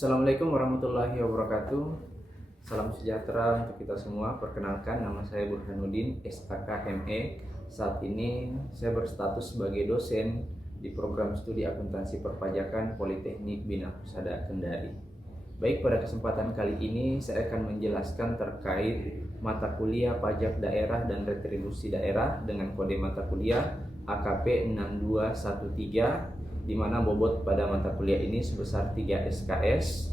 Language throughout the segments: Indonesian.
Assalamualaikum warahmatullahi wabarakatuh. Salam sejahtera untuk kita semua. Perkenalkan, nama saya Burhanuddin, SAK ME. Saat ini saya berstatus sebagai dosen di program studi akuntansi perpajakan Politeknik Bina Husada Kendari. Baik, pada kesempatan kali ini saya akan menjelaskan terkait mata kuliah pajak daerah dan retribusi daerah dengan kode mata kuliah AKP 6213, di mana bobot pada mata kuliah ini sebesar 3 SKS.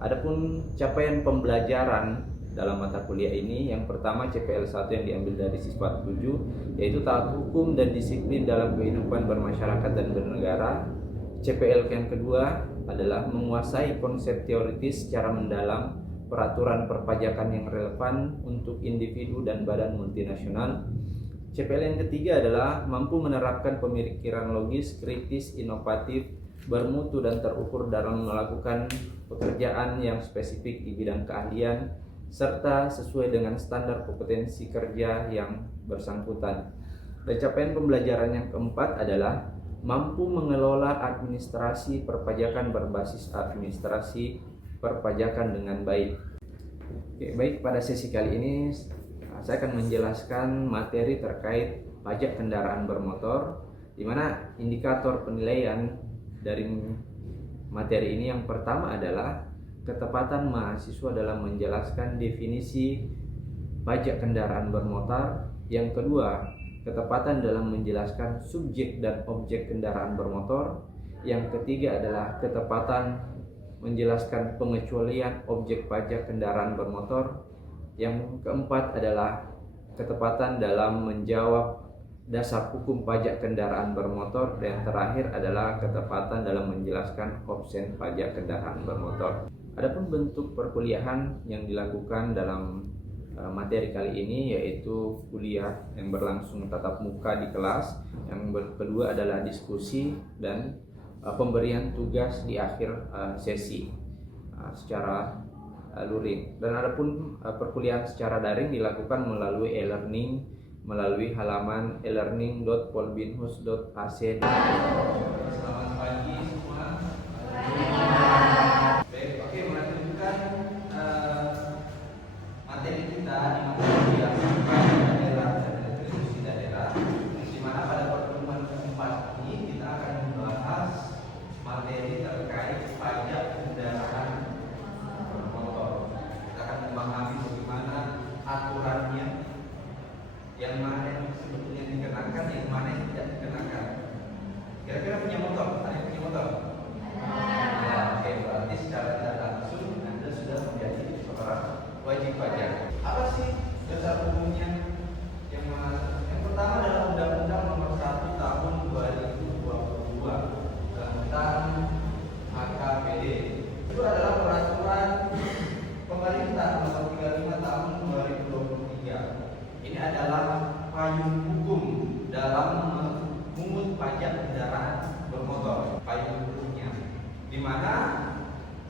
Adapun capaian pembelajaran dalam mata kuliah ini, yang pertama CPL 1 yang diambil dari siswa 7, yaitu taat hukum dan disiplin dalam kehidupan bermasyarakat dan bernegara. CPL yang kedua adalah menguasai konsep teoritis secara mendalam peraturan perpajakan yang relevan untuk individu dan badan multinasional. CPL yang ketiga adalah mampu menerapkan pemikiran logis, kritis, inovatif, bermutu dan terukur dalam melakukan pekerjaan yang spesifik di bidang keahlian serta sesuai dengan standar kompetensi kerja yang bersangkutan. Dan capaian pembelajaran yang keempat adalah mampu mengelola administrasi perpajakan berbasis administrasi perpajakan dengan baik. Oke, baik, pada sesi kali ini saya akan menjelaskan materi terkait pajak kendaraan bermotor, di mana indikator penilaian dari materi ini yang pertama adalah ketepatan mahasiswa dalam menjelaskan definisi pajak kendaraan bermotor. Yang kedua, ketepatan dalam menjelaskan subjek dan objek kendaraan bermotor. Yang ketiga adalah ketepatan menjelaskan pengecualian objek pajak kendaraan bermotor. Yang keempat adalah ketepatan dalam menjawab dasar hukum pajak kendaraan bermotor, dan terakhir adalah ketepatan dalam menjelaskan opsen pajak kendaraan bermotor. Adapun bentuk perkuliahan yang dilakukan dalam materi kali ini yaitu kuliah yang berlangsung tatap muka di kelas, yang kedua adalah diskusi dan pemberian tugas di akhir sesi secara luring. Dan adapun perkuliahan secara daring dilakukan melalui e-learning melalui halaman elearning.polbinhus.ac. Selamat pagi semua. Baik, oke, melanjutkan materi kita di mata kuliah pajak daerah dan retribusi daerah, di mana pada pertemuan keempat ini kita akan membahas materi terkait pajak kendaraan bermotor. Kita akan memahami bagaimana aturannya, yang mana yang sebetulnya dikenakan, yang mana yang tidak dikenakan. Kira-kira punya motor? Ada yang punya motor? Ya, oke, berarti secara tidak langsung Anda sudah menjadi seorang wajib pajak. Apa sih dasar hukumnya? Yang pertama adalah Undang-Undang Nomor 1 Tahun 2022 tentang AKPD. Itu adalah peraturan pemerintah nomor 35 tahun 2023. Ini adalah payung hukum dalam memungut pajak kendaraan bermotor, payung hukumnya, di mana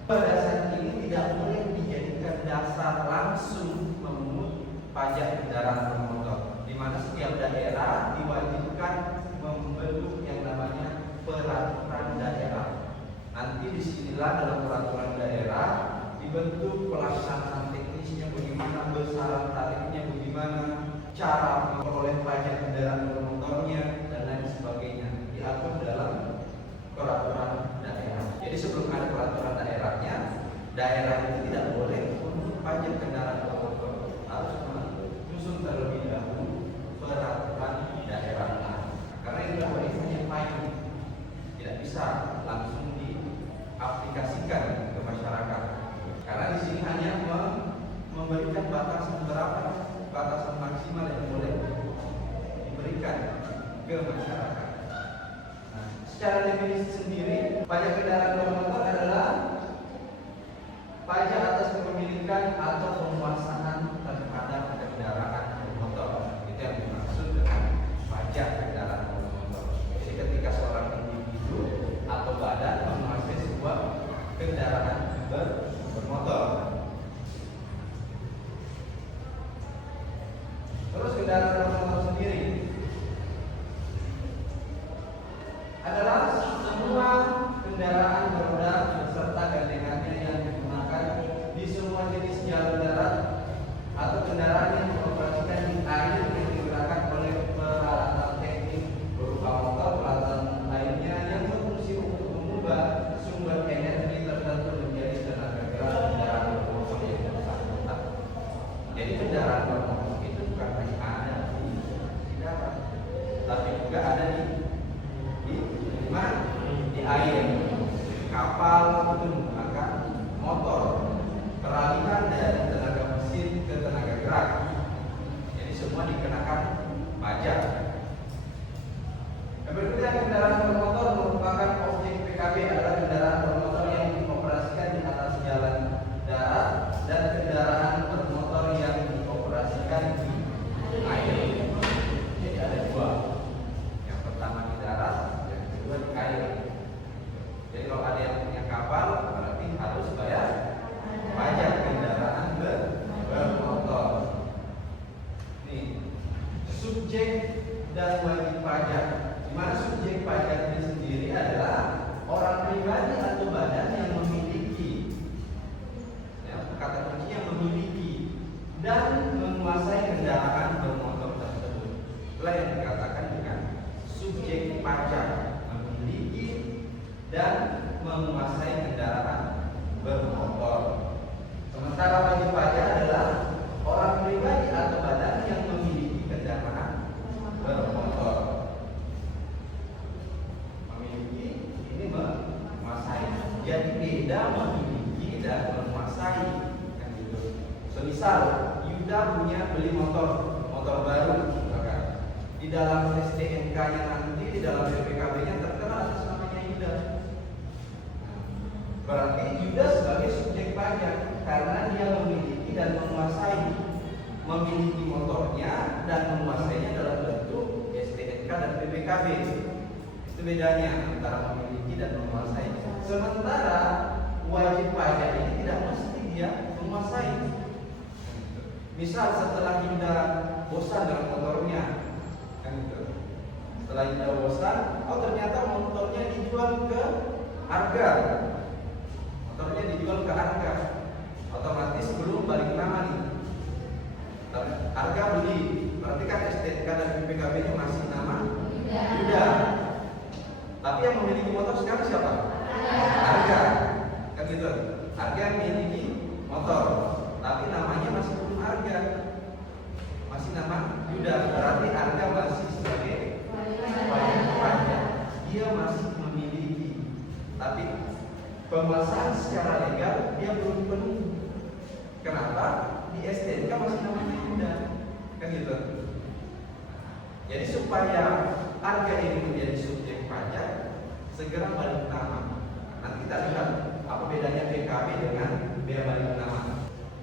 pada saat ini tidak boleh dijadikan dasar langsung memungut pajak kendaraan bermotor, di mana setiap daerah diwajibkan membentuk yang namanya peraturan daerah. Nanti disinilah dalam peraturan daerah dibentuk pelaksanaan teknisnya bagaimana, besaran tarifnya bagaimana, cara memperoleh pajak kendaraan bermotornya, dan lain sebagainya, diatur dalam peraturan daerah. Jadi sebelum ada peraturan daerahnya, daerah itu tidak boleh memungut pajak kendaraan bermotor, harus menyusun terlebih dahulu peraturan daerah. Karena itu hanya payung, tidak bisa langsung diaplikasikan ke masyarakat. Karena di sini hanya memberikan batasan berapa, batasan maksimal yang boleh diberikan ke masyarakat. Nah, secara definisi sendiri, pajak kendaraan bermotor adalah pajak atas kepemilikan atau penguasaan terhadap kendaraan bermotor. Itu yang dimaksud dengan pajak kendaraan bermotor. Jadi ketika seorang individu atau badan menguasai sebuah kendaraan bermotor. Terus kendaraan bermotor sendiri adalah semua kendaraan beroda beserta gandengan air. Kapal itu menggunakan motor, peralihan dari tenaga mesin ke tenaga gerak. Jadi semua dikenakan pajak. Yang berikutnya, kendaraan bermotor merupakan objek PKB adalah kendaraan bermotor yang dioperasikan di atas jalan darat dan kendaraan bermotor yang dioperasikan di air. Jadi ada dua. Yang pertama di darat, yang kedua di air. Jadi kalau ada yang punya kapal, berarti harus bayar pajak kendaraan bermotor. Nih, subjek dan wajib pajak. Di mana subjek pajak ini sendiri adalah orang pribadi atau badan yang memiliki, ya, kata kunci yang memiliki dan menguasai kendaraan bermotor tersebut. Itulah yang dikatakan dengan subjek pajak, memiliki dan menguasai kendaraan bermotor. Sementara wajib pajak adalah orang pribadi atau badan yang memiliki kendaraan bermotor. Memiliki ini menguasai. Jadi beda memiliki dan menguasai, kan gitu. Semisal Yuda punya beli motor baru, misalkan. Di dalam STNK-nya nanti, di dalam BPKB-nya tertera atas namanya Yuda. Berarti Yuda sebagai subjek pajak karena dia memiliki dan menguasai, memiliki motornya dan menguasainya dalam bentuk STNK dan BPKB. Itu bedanya antara memiliki dan menguasai. Sementara wajib pajak ini tidak mesti dia menguasai. Misal setelah Yuda bosan dengan motornya, kan gitu. Setelah Yuda bosan, ternyata motornya dijual ke harga. Motornya dijual ke harga. Otomatis belum balik nama nih. Harga beli, berarti kan STNK dan BPKB-nya masih nama Yuda. Tapi yang memiliki motor sekarang siapa? Harga. Kan gitu. Harga yang memiliki motor, tapi namanya masih belum harga. Masih nama Yuda. Berarti harga masih sebagai wajib pajak. Dia masih memiliki. Tapi penguasaan secara legal dia belum penuh. Kenapa? Di STNK masih namanya Yuda. Kan gitu. Jadi supaya harga ini menjadi subjek pajak, segera balik nama. Nanti kita lihat apa bedanya PKB dengan bea balik nama.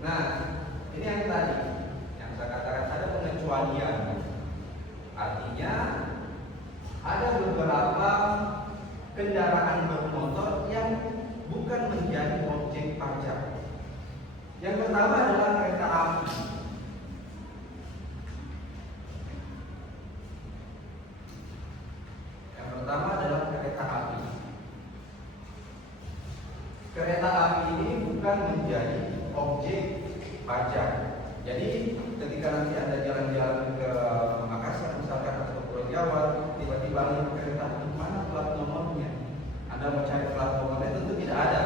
Nah, ini yang tadi yang saya katakan ada pengecualian. Artinya ada beberapa kendaraan bermotor yang bukan menjadi objek pajak. Yang pertama adalah kereta api. Yang pertama adalah kereta api. Kereta api ini bukan menjadi objek pajak. Jadi ketika nanti Anda jalan-jalan ke Makassar misalkan atau Pulau Jawa, tiba-tiba lihat kereta api, mana plat nomornya? Anda mau cari plat nomornya tentu tidak ada.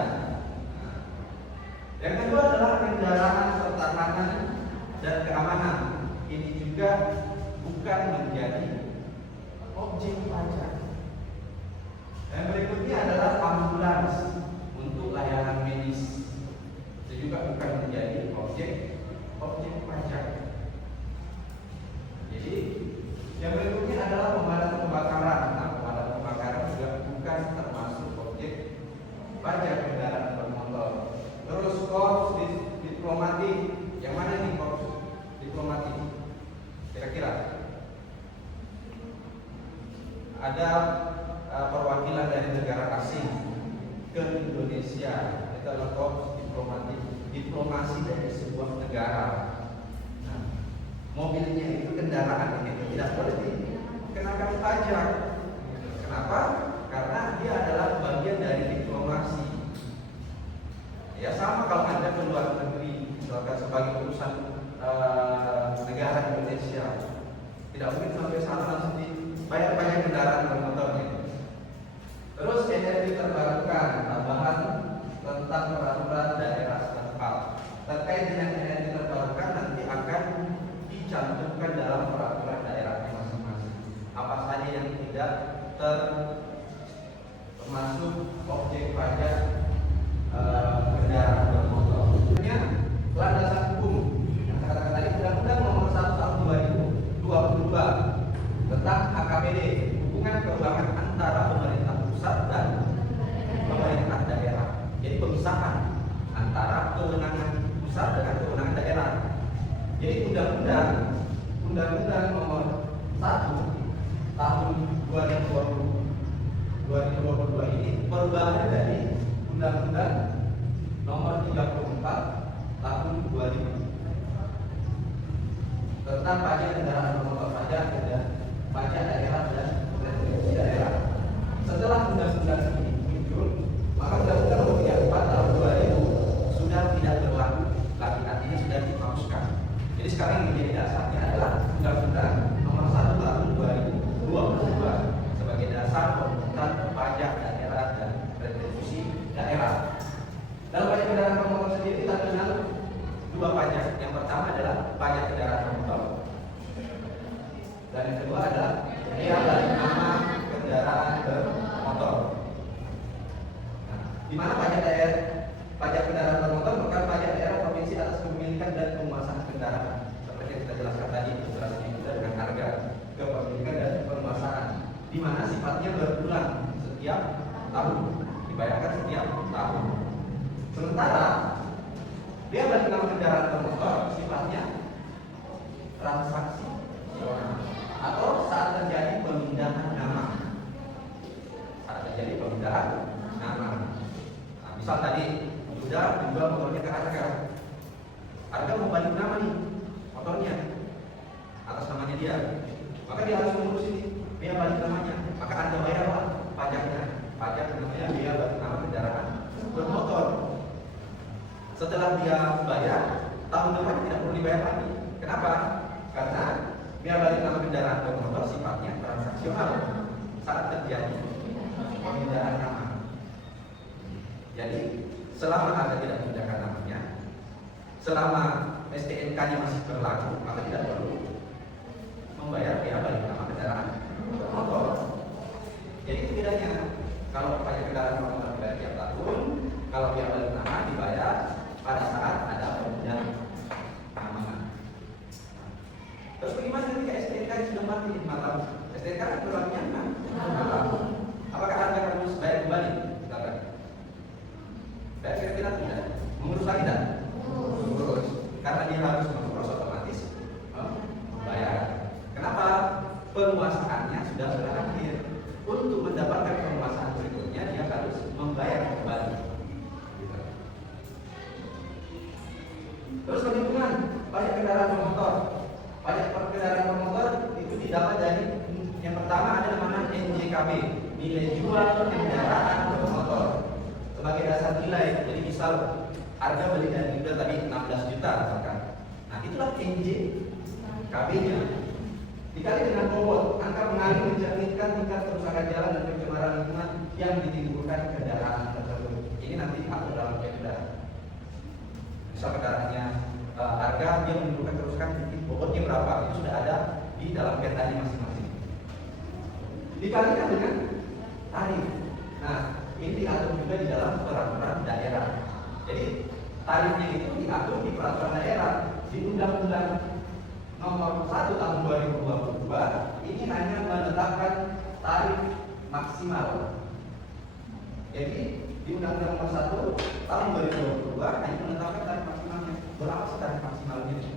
Yang kedua adalah kendaraan pertahanan dan keamanan. Ini juga bukan menjadi objek pajak. Yang berikutnya adalah ambulans untuk layanan medis. Itu juga bukan menjadi objek pajak. Jadi yang berikutnya adalah pemadam kebakaran. Nah, pemadam kebakaran juga bukan termasuk objek pajak kendaraan bermotor. Terus korps diplomatik, yang mana nih korps diplomatik? Kira-kira ada perwakilan dari negara asing ke Indonesia, itu adalah korps diplomatik, diplomasi dari sebuah negara. Nah, mobilnya itu, kendaraan itu tidak boleh dikenakan pajak. Kenapa? Karena dia adalah bagian dari diplomasi. Ya sama kalau Anda ke luar negeri, misalkan sebagai utusan negara Indonesia, tidak mungkin sampai sana langsung dibayar pajak kendaraan bermotornya. Terus energi terbarukan, tambahan tentang peraturan daerah setempat terkait dengan energi terbarukan nanti akan dicantumkan dalam peraturan daerahnya masing-masing. Apa saja yang tidak termasuk objek pajak kendaraan bermotor. Sebenarnya landasan hukum yang saya katakan tadi Undang-Undang Nomor 1 Tahun 2022 tentang AKPD, hubungan keuangan antara pemerintah pusat dan pemerintah daerah. Jadi pemisahan antara kewenangan pusat dengan kewenangan daerah. Jadi Undang-Undang Nomor 1 Tahun 2022 ini perubahan dari Undang-Undang Nomor 34 Tahun 2000 tentang pajak kendaraan bermotor, pajak daerah dan retribusi daerah. Setelah undang-undang ini muncul, maka Undang-Undang Nomor 34 Tahun 2000 sudah tidak berlaku lagi, artinya sudah dihapuskan. Jadi sekarang yang menjadi dasarnya adalah Undang-Undang Nomor 1 Tahun 2022 sebagai dasar pemungutan pajak daerah dan retribusi daerah. Dalam pajak kendaraan bermotor sendiri kita kenal dua pajak. Yang pertama adalah pajak kendaraan bermotor, dan yang kedua adalah bea balik nama kendaraan bermotor. Nah, di mana pajak kendaraan bermotor merupakan pajak daerah provinsi atas kepemilikan dan penguasaan kendaraan. Seperti yang kita jelaskan tadi, ilustrasinya juga dengan harga kepemilikan dan penguasaan, di mana sifatnya berulang setiap tahun, dibayarkan setiap tahun. Sementara bea balik nama kendaraan bermotor sifatnya transaksi atau saat terjadi pemindahan nama. Nah, misal tadi sudah dijual motornya ke harga mau balik nama nih motornya atas namanya dia, maka dia harus mengurus ini bea balik namanya, maka Anda bayar pajaknya, pajak namanya bea balik nama kendaraan bermotor. Setelah dia bayar, tahun depan tidak perlu dibayar lagi. Kenapa? Karena bea balik nama kendaraan bermotor sifatnya transaksional saat terjadi pemindahan nama. Jadi selama Anda tidak memindahkan namanya, selama STNK-nya masih berlaku, maka tidak perlu membayar bea balik nama kendaraan bermotor. Jadi itu bedanya. Kalau pajak kendaraan bermotor dibayar tiap tahun, kalau bea balik nama dibayar pada saat ada pemindahan nama. Terus bagaimana ketika STNK sudah mati 5 tahun? STNK kan berlakunya 5 tahun. Apakah Anda harus bayar kembali? Bayar kira-kira tidak? Mengurus lagi tidak? Mengurus. Karena dia harus mengurus otomatis membayar. Kenapa? Penguasaannya sudah berakhir. Untuk mendapatkan penguasaan berikutnya dia harus membayar kembali. Terus perhitungan pajak kendaraan bermotor. Pajak kendaraan bermotor itu didapat dari yang pertama ada namanya NJKB, nilai jual kendaraan bermotor, sebagai dasar nilai. Jadi misal harga beli dan jual tadi 16 juta misalkan. Nah, itulah NJKB-nya. Dikali dengan bobot angka pengaruh mencerminkan tingkat kerusakan jalan dan pencemaran lingkungan yang ditimbulkan kendaraan tersebut. Ini nanti diatur dalam perda. Misal kendaraannya harga dia menimbulkan kerusakan, bobotnya berapa, itu sudah ada di dalam petanya masing-masing. Dikalikan dengan tarif. Nah, ini diatur juga di dalam peraturan daerah. Jadi tarifnya itu diatur di peraturan daerah. Di Undang-Undang Nomor 1 Tahun 2022 ini hanya menetapkan tarif maksimal. Jadi di Undang-Undang Nomor 1 Tahun 2022 hanya menetapkan tarif maksimalnya. Berapa sih tarif maksimalnya?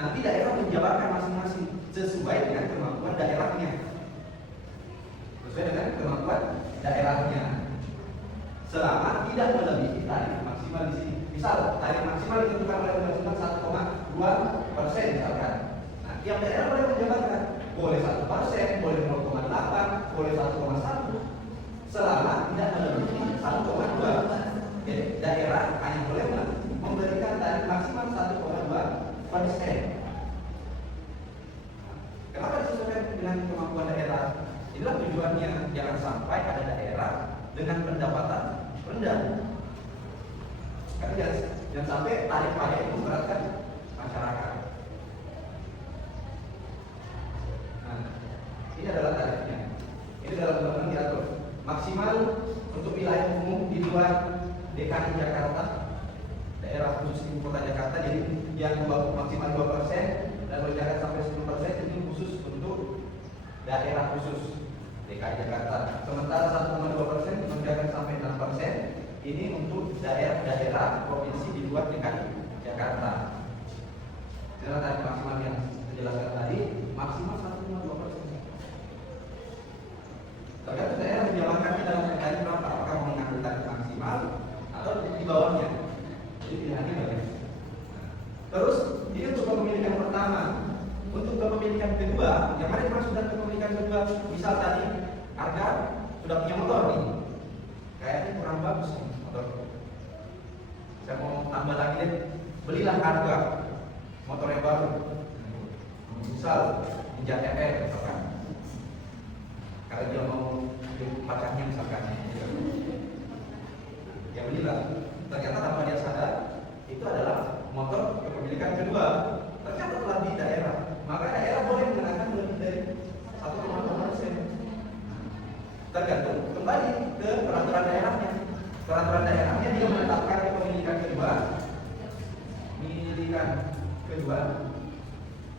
Nanti daerah menjabarkan masing-masing sesuai dengan kemampuan daerahnya. Sesuai dengan kemampuan daerahnya. Selama tidak melebihi tarif maksimal di sini. Misal tarif maksimal ditentukan oleh Undang-Undang 1,2% misalkan. Nah, tiap daerah boleh menjabarkan. Boleh 1%, boleh 0,8, boleh 1,1. Selama tidak melebihi 1,2. Jadi daerah hanya boleh memberikan tarif maksimal 1,2%. Kenapa disesuaikan dengan kemampuan daerah? Inilah tujuannya, jangan sampai ada daerah dengan pendapatan rendah. Karena jangan sampai tarif pajak itu memberatkan masyarakat. Nah, ini adalah tarifnya. Ini dalam undang-undang diatur. maksimal untuk wilayah umum di luar DKI Jakarta, daerah khusus ibu kota Jakarta, jadi yang maksimal 2% dan lonjakan sampai 10% itu khusus untuk daerah khusus DKI Jakarta. Sementara 1,2% lonjakan sampai 6% ini untuk daerah-daerah provinsi di luar DKI Jakarta. Karena tadi maksimal yang saya jelaskan tadi maksimal 1,2%. Tergantung daerah menjalankannya dalam pertanyaan berapa, apakah mau mengambil tarif maksimal atau di bawahnya. Jadi pilihannya banyak. Terus ini untuk kepemilikan pertama. Untuk kepemilikan kedua, yang mana dimaksud dengan kepemilikan kedua? Misal tadi harga sudah punya motor nih, kayaknya kurang bagus nih motor. Saya mau tambah lagi deh, belilah harga motor yang baru. Misal Ninja TR misalkan. Kalau dia mau pacarnya misalkan, ya belilah. Ternyata tanpa dia sadar itu adalah motor kepemilikan kedua. Ternyata telah di daerah, maka daerah boleh mengenakan lebih dari 1,2%. Tergantung kembali ke peraturan daerahnya. Peraturan daerahnya dia menetapkan kepemilikan kedua.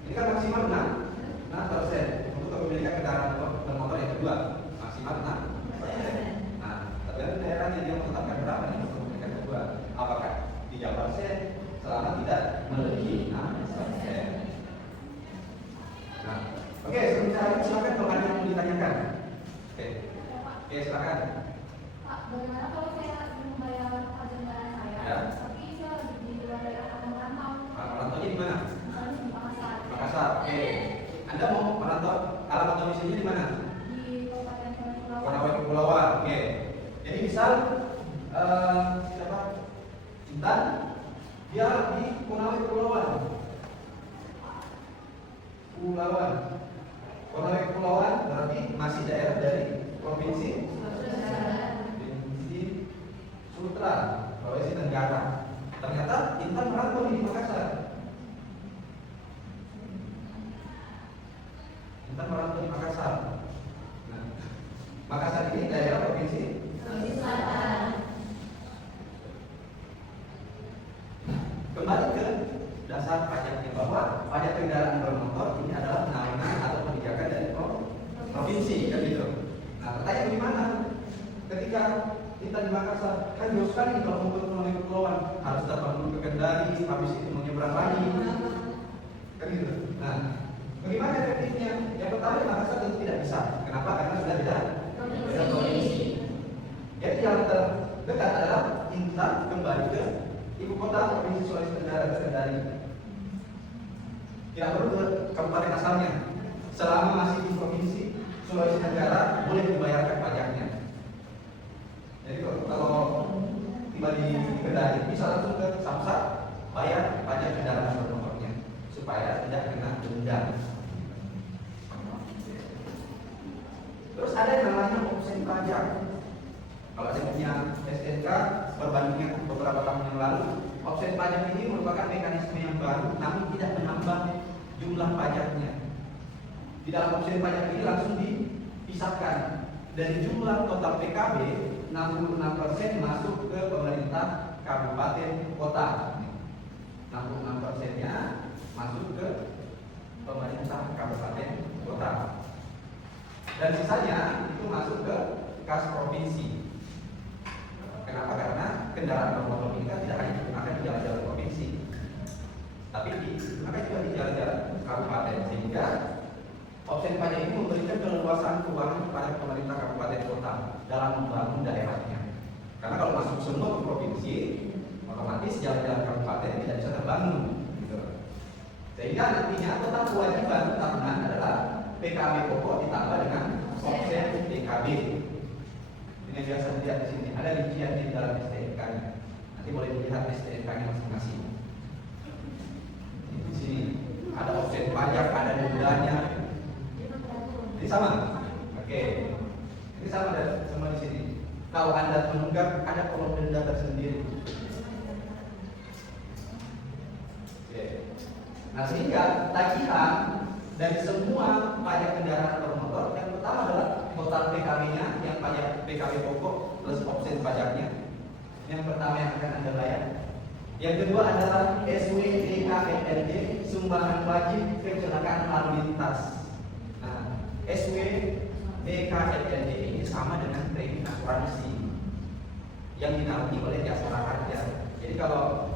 Ini kan maksimal 6% untuk kepemilikan kendaraan bermotor yang kedua, maksimal 6%. Nah, tergantung daerahnya dia menetapkan berapa nih kepemilikan kedua. Apakah 3% selama tidak melebihi 6%. Nah, oke, sebelum saya lanjut silakan kalau ada yang mau ditanyakan. Oke, silakan. Pak, bagaimana kalau saya membayar pajak kendaraan saya, Ya. tapi saya di luar daerah merantau? Merantaunya di mana? Misalnya di Makassar. Makassar. Oke. Anda mau merantau, alamat domisilinya di mana? Di Kabupaten Kepulauan. Konawe Kepulauan. Oke. Jadi misal siapa? Intan, dia di Konawe Kepulauan. Konawe Kepulauan berarti masih daerah dari provinsi Sumatera, Sulawesi Tenggara. Ternyata Intan merantau di Makassar. Intan merantau di Makassar. Nah, Makassar ini daerah provinsi kembali ke dasar pajaknya, bahwa pajak kendaraan bermotor ini adalah penambahan atau kebijakan dari provinsi, kan gitu. Nah, pertanyaan gimana? Ketika kita di Makassar, kan jauh sekali kalau mau ke Kepulauan, harus terbang dulu ke Kendari, habis itu menyeberang lagi, kan gitu. Nah, bagaimana efektifnya? Yang pertama di Makassar tentu tidak bisa. Kenapa? Karena sudah beda provinsi. Jadi yang terdekat adalah Intan kembali ke ibu kota provinsi Sulawesi Tenggara, Kendari. Tidak perlu ke kabupaten asalnya. Selama masih di provinsi Sulawesi Tenggara, boleh dibayarkan pajaknya. Jadi kalau tiba di Kendari, bisa langsung ke Samsat, bayar pajak kendaraan bermotornya supaya tidak kena denda. Terus ada yang namanya opsi pajak. Kalau saya punya STNK, perbandingan beberapa tahun yang lalu, opsi pajak ini merupakan mekanisme yang baru, namun tidak menambah jumlah pajaknya. Di dalam opsi pajak ini langsung dipisahkan dari jumlah total PKB, 66% masuk ke pemerintah kabupaten kota. 66%-nya masuk ke pemerintah kabupaten kota. Dan sisanya itu masuk ke kas provinsi. Kenapa? Karena kendaraan bermotor ini kan tidak hanya digunakan di jalan-jalan provinsi, tapi digunakan juga di jalan-jalan kabupaten, sehingga opsi pajak ini memberikan keleluasan keuangan kepada pemerintah kabupaten kota dalam membangun daerahnya. Karena kalau masuk semua ke provinsi, otomatis jalan-jalan kabupaten tidak bisa terbangun. Gitu. Sehingga nantinya total kewajiban tahunan adalah PKB pokok ditambah dengan opsi PKB. Ini biasa dilihat di sini. Ada rincian di dalam STNK-nya. Nanti boleh dilihat STNK-nya masing-masing. Di sini ada opsi pajak, ada dendanya. Ini sama. Oke. Ini sama dan semua di sini. Kalau Anda menunggak, ada kolom denda tersendiri. Oke. Nah, sehingga tagihan dari semua pajak kendaraan bermotor yang pertama adalah total PKB-nya, yang pajak PKB pokok plus opsi pajaknya. Yang pertama yang akan Anda bayar. Yang kedua adalah SWDKND, sumbangan wajib kecelakaan lalu lintas. Nah, SWDKND ini sama dengan premi asuransi yang dinaungi oleh jasa harja. Jadi kalau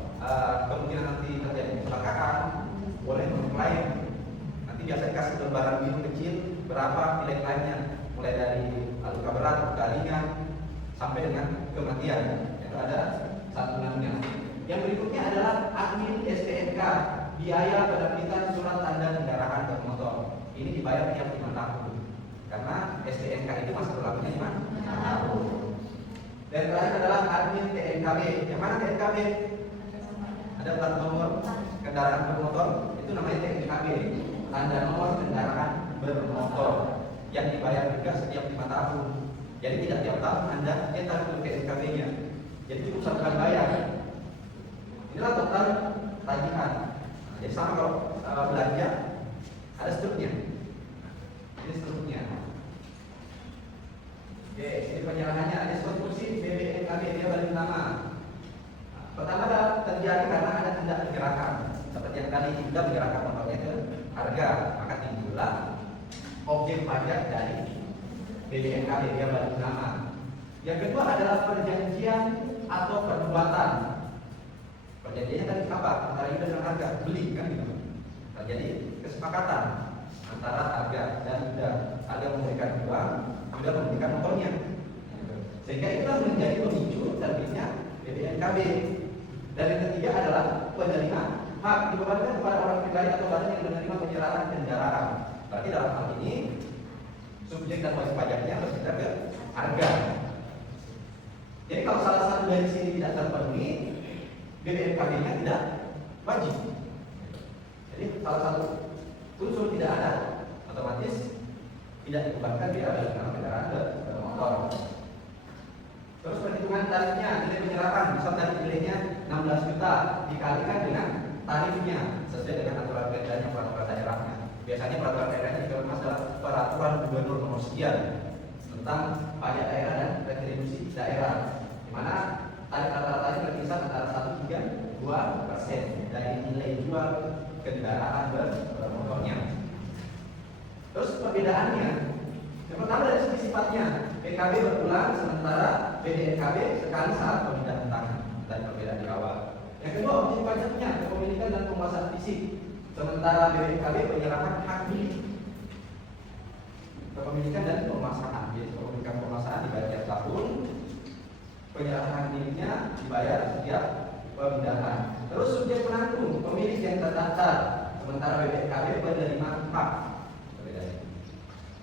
kemungkinan nanti terjadi kecelakaan, boleh mengklaim. Nanti biasa dikasih lembaran biru kecil berapa nilai klaimnya, mulai dari luka berat, luka ringan, sampai dengan kematian. Itu ada santunannya. Yang berikutnya adalah admin STNK, biaya penerbitan surat tanda kendaraan bermotor. Ini dibayar tiap 5 tahun. Karena STNK itu masa berlakunya 5 tahun. Dan terakhir adalah admin TNKB. Yang mana TNKB? Ada plat nomor kendaraan bermotor, itu namanya TNKB. Tanda nomor kendaraan bermotor yang dibayar juga setiap 5 tahun. Jadi tidak tiap tahun Anda cetak untuk TNKB-nya. Jadi cukup satu kali bayar. Inilah total tagihan. Jadi sama kalau belanja ada struknya. Ini struknya. Oke, ini penyerahannya ada konstruksi BBNKB, dia balik nama. Pertama adalah terjadi karena ada tindak pergerakan, seperti yang tadi tidak menggerakkan motornya ke harga, maka timbullah objek pajak dari BBNKB, dia balik nama. Yang kedua adalah perjanjian atau perbuatan. Perjanjiannya tadi apa? Antara yuda dan harga, beli kan gitu. Terjadi kesepakatan antara harga dan yuda. Harga memberikan uang, yuda memberikan motornya. Sehingga itulah menjadi pemicu terbitnya BBNKB. Dan yang ketiga adalah penerima hak dibebankan kepada orang pribadi atau badan yang menerima penyerahan kendaraan. Berarti dalam hal ini subjek dan wajib pajaknya harus kita ke harga. Jadi kalau salah satu dari sini tidak terpenuhi, BBNKB-nya tidak wajib. Jadi salah satu unsur tidak ada, otomatis tidak dibebankan biaya balik nama kendaraan bermotor. Terus perhitungan tarifnya, nilai penyerahan, misal tadi nilainya 16 juta dikalikan dengan tarifnya sesuai dengan aturan peraturan peraturan daerahnya. Biasanya peraturan daerahnya juga masalah peraturan gubernur nomor sekian tentang pajak daerah dan retribusi daerah, di mana tarif rata-ratanya berkisar antara 1 hingga 2% dari nilai jual kendaraan bermotornya. Terus perbedaannya, yang pertama dari segi sifatnya, PKB berulang sementara BDNKB sekali saat pemindahan tangan, dan perbedaan di awal. Yang kedua, objek pajaknya kepemilikan dan penguasaan fisik, sementara BDNKB penyerahan hak milik. Kepemilikan dan penguasaan, jadi kepemilikan penguasaan dibayar tiap tahun, penyerahan miliknya dibayar setiap pemindahan. Terus subjek penanggung, pemilik yang terdaftar, sementara BDNKB penerima hak.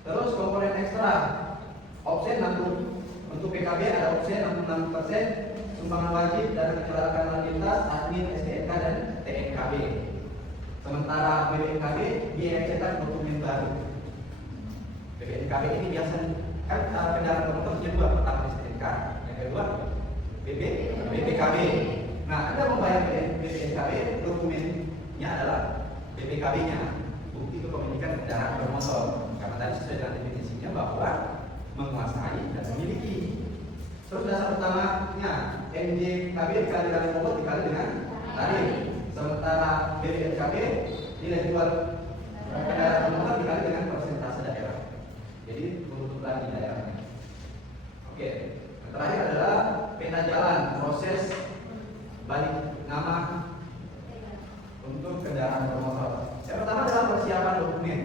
Terus komponen ekstra, opsi 60 untuk PKB ada opsi 66%, sumbangan wajib dan kecelakaan lalu lintas, admin STNK dan TNKB. Sementara BBNKB biaya cetak dokumen baru. BBNKB ini biasa kan kendaraan bermotor punya dua, pertama STNK, yang kedua BPKB. Nah, Anda membayar BBNKB, dokumennya adalah BPKB-nya, bukti kepemilikan kendaraan bermotor. Karena tadi sesuai dengan definisinya bahwa menguasai dan memiliki. Terus dasar utamanya NJKB dikali dengan bobot dikali dengan tarif. Sementara BBNKB nilai jual kendaraan bermotor dikali dengan persentase daerah. Jadi untuk lagi daerahnya. Oke. Yang terakhir adalah peta jalan proses balik nama untuk kendaraan bermotor. Yang pertama adalah persiapan dokumen.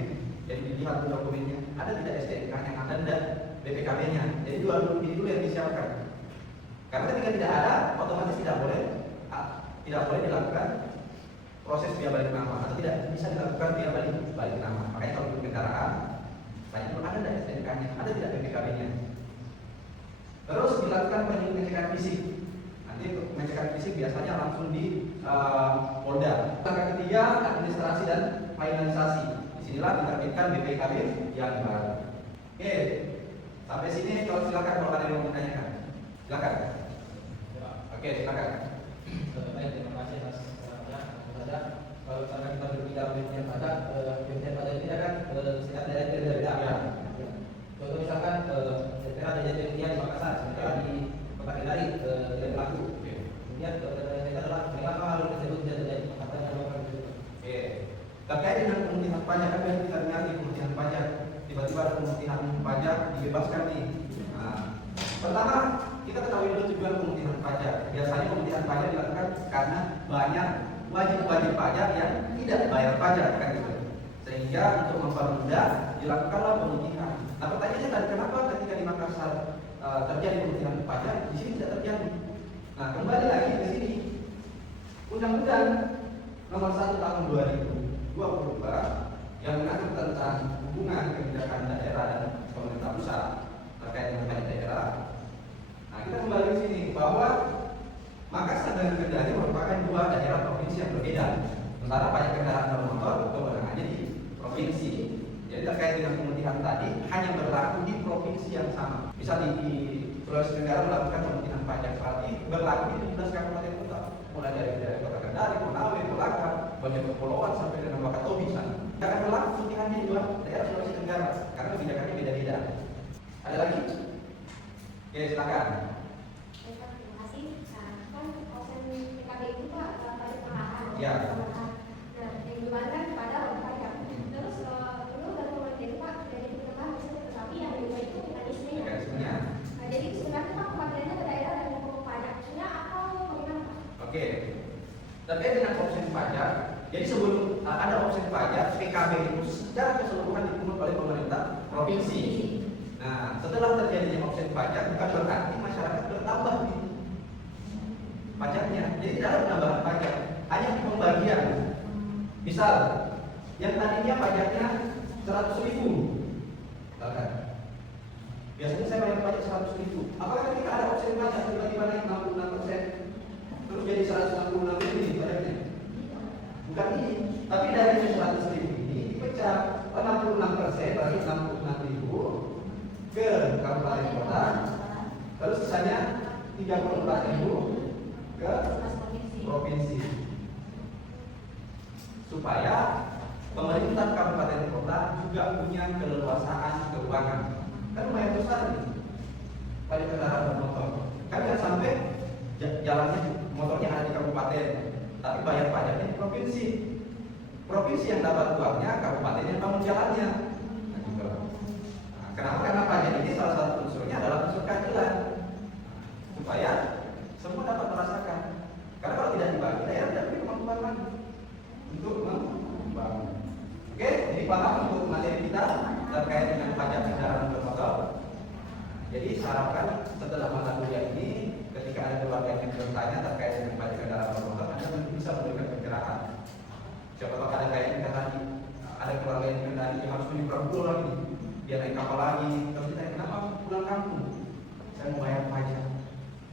Jadi dilihat dokumennya ada tidak STNK yang ada dan BPKB-nya. Jadi dua dulu yang disiapkan. Karena ketika tidak ada, otomatis tidak boleh dilakukan proses biaya balik nama atau tidak bisa dilakukan biaya balik nama. Makanya kalau untuk kendaraan, tanya dulu ada tidak STNK-nya, ada tidak BPKB-nya. Terus dilakukan pengecekan fisik. Nanti untuk pengecekan fisik biasanya langsung di Polda. Langkah ketiga administrasi dan finalisasi. Disinilah diterbitkan BPKB yang baru. Oke, sampai sini kalau silakan kalau ada yang mau menanyakan, silakan. Oke, silakan. Baik, terima kasih Mas. Kalau misalnya kita berbicara Dirjen Pajak ini kan singkat dari beda. Contoh misalkan ada Dirjen di Makassar. pajak dibebaskan nih. Nah, pertama kita ketahui dulu tujuan pemutihan pajak. Biasanya pemutihan pajak dilakukan karena banyak wajib pajak yang tidak bayar pajak kan gitu. Sehingga untuk mempermudah dilakukanlah pemutihan. Nah pertanyaannya tadi kenapa ketika di Makassar terjadi pemutihan pajak, di sini tidak terjadi? Nah kembali lagi ke sini, Undang-Undang Nomor 1 Tahun 2022 yang mengatur tentang hubungan kebijakan daerah dan pemerintah pusat terkait dengan pajak daerah. Nah kita kembali ke sini bahwa Makassar dan Kendari merupakan dua daerah provinsi yang berbeda. Sementara pajak kendaraan bermotor kewenangannya di provinsi. Jadi terkait dengan pemutihan tadi hanya berlaku di provinsi yang sama. Misal di Sulawesi Tenggara melakukan pemutihan pajak berarti berlaku di 17 kabupaten kota, mulai dari Kota Kendari, Konawe, Kolaka, banyak kepulauan sampai dengan Wakatobi sana. Akan berlaku pemutihannya di dua daerah Sulawesi Tenggara karena kebijakannya beda-beda. Ada lagi? Oke, silakan. Terima kasih. Nah, kan opsi PKB itu Pak pajak tambahan. Ya. Nah, yang dibebankan kepada wajib pajak. Terus dulu dari pemerintah itu Pak jadi pertambahan bisa tetapi yang kedua itu mekanismenya. Mekanismenya. Nah, jadi sebenarnya Pak pembagiannya ke daerah dan pokok pajaknya atau bagaimana Pak? Oke. Terkait dengan opsi pajak, jadi sebelum ada opsi pajak, PKB itu secara keseluruhan dipungut oleh pemerintah provinsi. Nah, setelah terjadinya opsi pajak, bukan berarti masyarakat bertambah di pajaknya. Jadi tidak ada penambahan pajak, hanya di pembagian. Misal, yang tadinya pajaknya 100.000, biasanya saya bayar pajak 100.000. Apakah ketika ada opsi pajak tiba-tiba naik 66%, terus jadi 166.000 ini pajaknya? Bukan ini, tapi dari 100.000 ini dipecah 66%, berarti 66.000 ke kabupaten kota, terus sisanya 34.000 ke provinsi, supaya pemerintah kabupaten kota juga punya keleluasaan keuangan. Kan lumayan besar nih pajak kendaraan bermotor. Kan jangan sampai jalannya motornya ada di kabupaten, tapi bayar pajaknya di provinsi. Provinsi yang dapat uangnya, kabupaten yang bangun jalannya. Nah, gitu. Nah, kenapa? Karena pajak ini salah satu unsurnya adalah unsur keadilan, supaya semua dapat merasakan. Karena kalau tidak dibagi, daerah tidak punya kemampuan lagi untuk membangun. Oke, jadi paham untuk materi kita terkait dengan pajak kendaraan bermotor. Jadi saya harapkan setelah mata kuliah ini, ketika ada keluarga yang bertanya terkait dengan pajak kendaraan bermotor, Anda bisa memberikan pencerahan. Siapa tahu ada kayak kita tadi, ada keluarga yang kendari yang harus menyeberang pulau lagi, dia naik kapal lagi. Terus ditanya kenapa pulang kampung? Saya mau bayar pajak.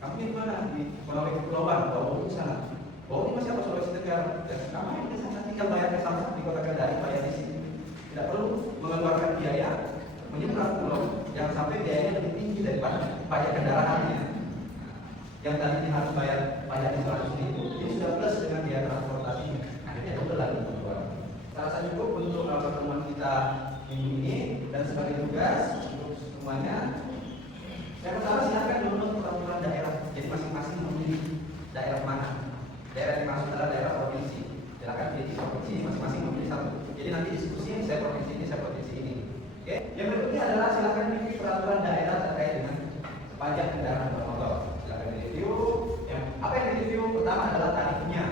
Kamu di mana? Di Konawe Kepulauan, Bau di sana. Bau ini masih apa Sulawesi Tenggara? Dan kamu yang di sana tinggal bayar ke sana di Kota Kendari, bayar di sini. Tidak perlu mengeluarkan biaya menyeberang pulau yang sampai biayanya lebih tinggi daripada pajak kendaraannya. Yang tadi harus bayar pajak 100.000, ini sudah plus dengan biaya transportasinya. Akhirnya double lagi. Saya rasa cukup untuk pertemuan kita minggu ini, dan sebagai tugas untuk semuanya, yang pertama silakan download peraturan daerah. Jadi masing-masing memilih daerah mana. Daerah yang masuk adalah daerah provinsi. Silakan pilih provinsi, masing-masing memilih satu. Jadi nanti diskusinya saya provinsi ini, saya provinsi ini. Oke. Yang berikutnya adalah silakan pilih peraturan daerah terkait dengan pajak kendaraan bermotor. Silakan direview. Apa yang direview? Pertama adalah tarifnya.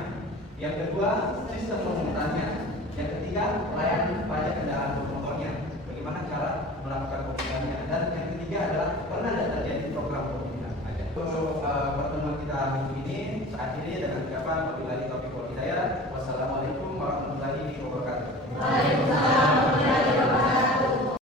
Yang kedua, sistem pemungutannya.